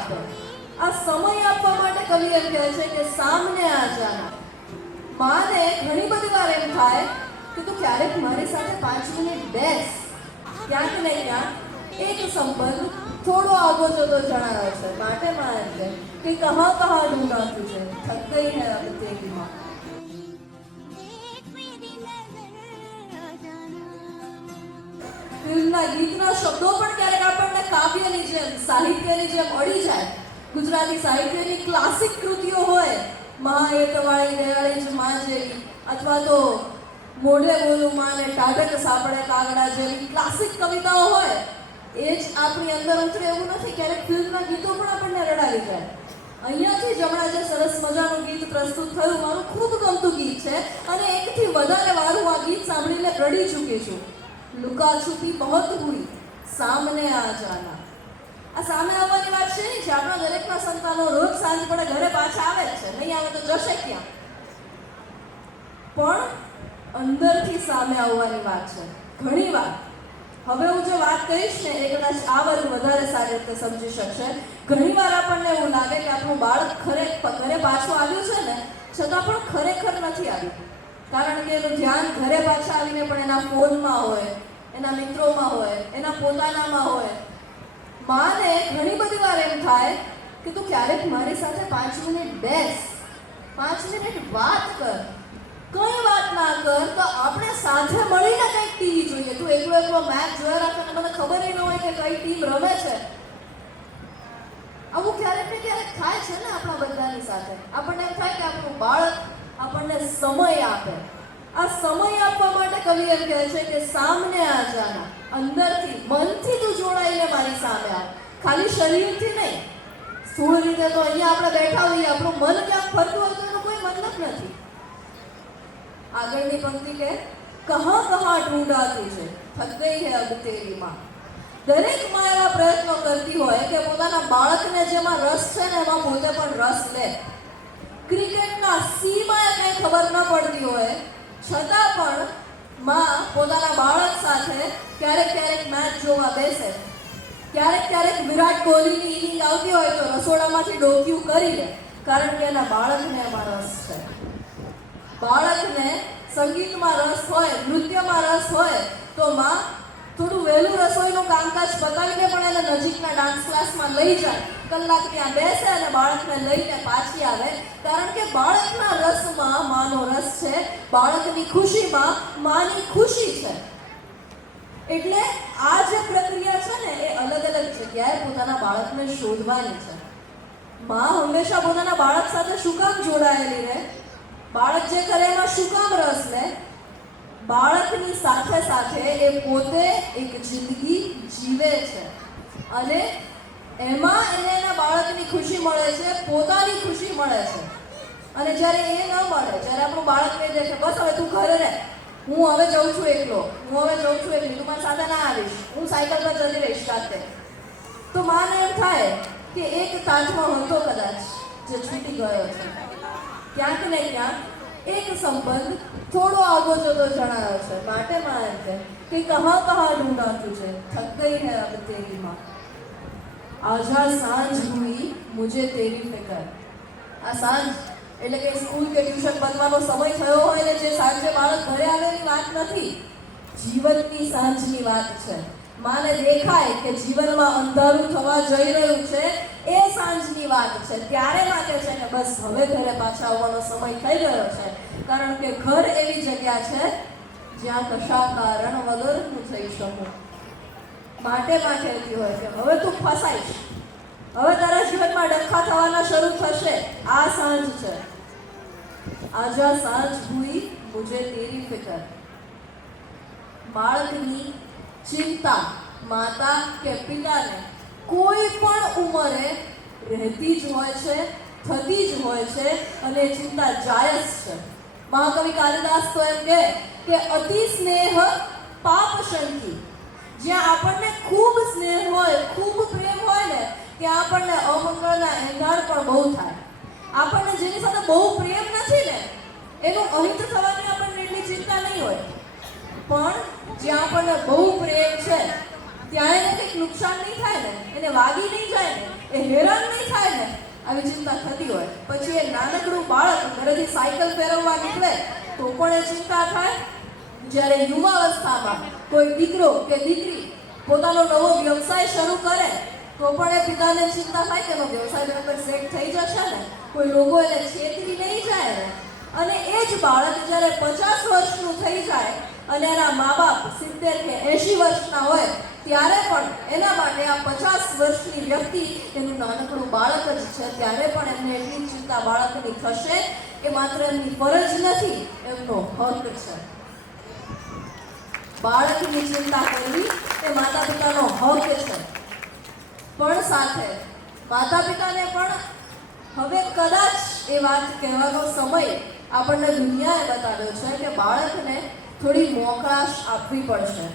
આપે. આ સમય આપવા માટે કવિ એમ કહે છે કે સામને આ જાના. માને ઘણી બધી વાર એમ થાય કે તું ક્યારેક મારી સાથે 5 મિનિટ બેસ. ક્યાંક ને ક્યાંક એક સંબંધ થોડો આગો જતો જણાવે છે. માટે માં એમ કહે કે કહા કહા ઢૂંઢા તુझे, થક ગઈ હૈ અબ તેરી માં. ફિલ્મના ગીતના શબ્દો પણ ક્યારેક આપણને કાવ્યની જેમ, સાહિત્યની જેમ અડી જાય. ગુજરાતી સાહિત્યની ક્લાસિક કૃતિઓ હોય, મા એ તમારી દયાળી જ માં જેવી, અથવા તો મોઢે બોલું માને ટાઢક સાંભળે કાગડા જેવી ક્લાસિક કવિતાઓ હોય, એ જ આપણી અંદર ઉતરે એવું નથી. ક્યારેક ફિલ્મના ગીતો પણ આપણને રડાવી જાય. અહીંયાથી જ હમણાં જે સરસ મજાનું ગીત પ્રસ્તુત થયું, મારું ખૂબ ગમતું ગીત છે અને એકથી વધારે વાર હું આ ગીત સાંભળીને રડી ચૂકી છું. લુકા છુપી બહોત હુઈ, સામને આ જાના. આ સામે આવવાની વાત છે નહીં છે. આપણા દરેકના સંતાનો રોજ સાંજ પડે ઘરે પાછા આવે જ છે, નહીં આવે તો જશે ક્યાં. પણ અંદરથી સામે આવવાની વાત છે ઘણી વાર. હવે હું જે વાત કહીશ ને એ કદાચ આ વર્ગ વધારે સારી રીતે સમજી શકશે. ઘણી વાર આપણને એવું લાગે કે આપણું બાળક ઘરે પાછું આવ્યું છે ને, છતાં પણ ખરેખર નથી આવ્યું. કારણ કે એનું ધ્યાન ઘરે પાછા આવીને પણ એના ફોનમાં હોય, એના મિત્રોમાં હોય, એના પોતાનામાં હોય. માને ઘણી બધી વાર એમ થાય કે તું ક્યારેક મારી સાથે 5 મિનિટ બેસ, 5 મિનિટ વાત કર. કઈ વાત ના કર તો આપણે સાથે મળીને કંઈક ટીવી જોઈએ. તું એકલો મેચ જોયા રાખે ને મને ખબર ન હોય કે કઈ ટીમ રમે છે. આવું ક્યારેક ને ક્યારેક થાય છે ને આપણા બધાની સાથે. આપણને એમ થાય કે આપણું બાળક આપણને સમય આપે. આ સમય આપવા માટે કવિ એમ કહે છે કે સામને આ જાના. અંદરથી, મનથી તું જોડાઈને મારી સામે આવ. ખાલી શરીરથી નહીં. સ્થૂળ રીતે તો અહીંયા આપણે બેઠા હોઈએ, આપણું મન ક્યાંક ફરતું હોય તો એનો કોઈ મતલબ નથી. આગળની પંક્તિ કે કહા કહા ઢૂંઢા તુझे, થક ગઈ હૈ અબ તેરી માં. દરેક માં એવા પ્રયત્નો કરતી હોય કે પોતાના બાળકને જેમાં રસ છે ને એમાં પોતે પણ રસ લે. ક્રિકેટના સીમાં કંઈ ખબર ન પડતી હોય છતાં પણ માં પોતાના બાળક સાથે ક્યારેક ક્યારેક મેચ જોવા બેસે. ક્યારેક વિરાટ કોહલીની ઇનિંગ આવતી હોય તો રસોડામાંથી ડોક્યું કરી લે, કારણ કે એના બાળકને એમાં રસ છે. બાળકને સંગીતમાં રસ હોય, નૃત્યમાં રસ હોય તો માં થોડું વહેલું રસોઈનું કામકાજ પતાવીને પણ એને નજીકના ડાન્સ ક્લાસમાં લઈ જાય. કલાક ત્યાં બેસે અને બાળકને લઈને પાછી આવે, કારણ કે બાળકના રસમાં માનો રસ છે, બાળકની ખુશીમાં માની ખુશી છે. એટલે આ જે પ્રક્રિયા છે ને એ અલગ અલગ જગ્યાએ પોતાના બાળકને શોધવાની છે. માં હંમેશા પોતાના બાળક સાથે શું કામ જોડાયેલી રહે, બાળક જે કરે એમાં શું કામ રસ લે. બાળકની સાથે સાથે એ પોતે એક જિંદગી જીવે છે અને એમાં એને એના બાળકની ખુશી મળે છે, પોતાની ખુશી મળે છે. અને જ્યારે એ ન મળે, જ્યારે આપણું બાળક કહી દે કે બસ હવે તું ઘરે રહે, હું હવે જઉં છું એકલો, તું મારી સાથે ના આવીશ, હું સાયકલ પર જતી રહીશ રાતે, તો માને એમ થાય કે એક તાજમાં હતો કદાચ જે છૂટી ગયો છે. ક્યાંક ને ક્યાંક એક સંબંધ થોડો આગો જતો જણાયો છે. માટે માં એમ કહે કે કહા કહા ઢૂંઢા તુझे, થક ગઈ હૈ અબ તેરી માં. આજા સાંજ હુઈ મુझे તેરી ફિકર. આ સાંજ એટલે કે સ્કૂલ કે ટ્યુશન બનવાનો સમય થયો હોય ને જે સાંજે બાળક ઘરે આવેલી વાત નથી, જીવનની સાંજની વાત છે. માને દેખાય કે જીવનમાં અંધારું થવા જઈ રહ્યું છે, એ સાંજની વાત છે. ત્યારે માં કહે છે કે બસ હવે ઘરે પાછા આવવાનો સમય થઈ ગયો છે, કારણ કે ઘર એવી જગ્યા છે જ્યાં કશા કારણ વગર હું થઈ શકું. માટે માં કહેતી હોય કે હવે તું ફસાઈશ, હવે તારા જીવનમાં ડખા થવાના શરૂ થશે. આ સાંજ છે. આજા સાંજ હુઈ મુझे તેરી ફિકર. બાળકની ચિંતા માતા કે પિતાને કોઈ પણ ઉંમરે રહેતી જ હોય છે, થતી જ હોય છે અને ચિંતા જાયજ છે. મહાકવિ કાલિદાસ તો એમ કહે કે અતિ સ્નેહ પાપ શંકી. જ્યાં આપણને ખૂબ સ્નેહ હોય, ખૂબ પ્રેમ હોય ને ત્યાં આપણને અમંગળના એંધાણ પણ બહુ થાય. આપણને જેની સાથે બહુ પ્રેમ નથી ને એનું અહિત થવાની આપણને એટલી ચિંતા નહીં હોય, પણ જ્યાં આપણને બહુ પ્રેમ છે ત્યાં એને કંઈક નુકસાન નહીં થાય ને, એને વાગી નહીં જાય ને, એ હેરાન નહીં થાય ને, આવી ચિંતા થતી હોય. પછી એ નાનકડું બાળક ઘરેથી સાયકલ ફેરવવા નીકળે તો પણ એ ચિંતા થાય. જ્યારે યુવાવસ્થામાં કોઈ દીકરો કે દીકરી પોતાનો નવો વ્યવસાય શરૂ કરે તો પણ એ પિતાને ચિંતા થાય કે એનો વ્યવસાય બરાબર સેટ થઈ જશે ને, કોઈ લોકો એને છેતરી નહીં જાય ને. અને એ જ બાળક જ્યારે 50 વર્ષનું થઈ જાય અને એના મા બાપ 70 કે 80 વર્ષના હોય ત્યારે પણ એના માટે આ 50 વર્ષની વ્યક્તિ એનું નાનકડું બાળક જ છે, ત્યારે પણ એમને એટલી ચિંતા બાળકની થશે. એ માત્ર એમની ફરજ નથી, એમનો હક છે. બાળકની ચિંતા કરવી એ માતા પિતાનો હક છે. પણ સાથે માતા પિતાને પણ હવે કદાચ એ વાત કહેવાનો સમય આપણને દુનિયાએ બતાવ્યો છે કે બાળકને થોડી મોકળાશ આપવી પડશે.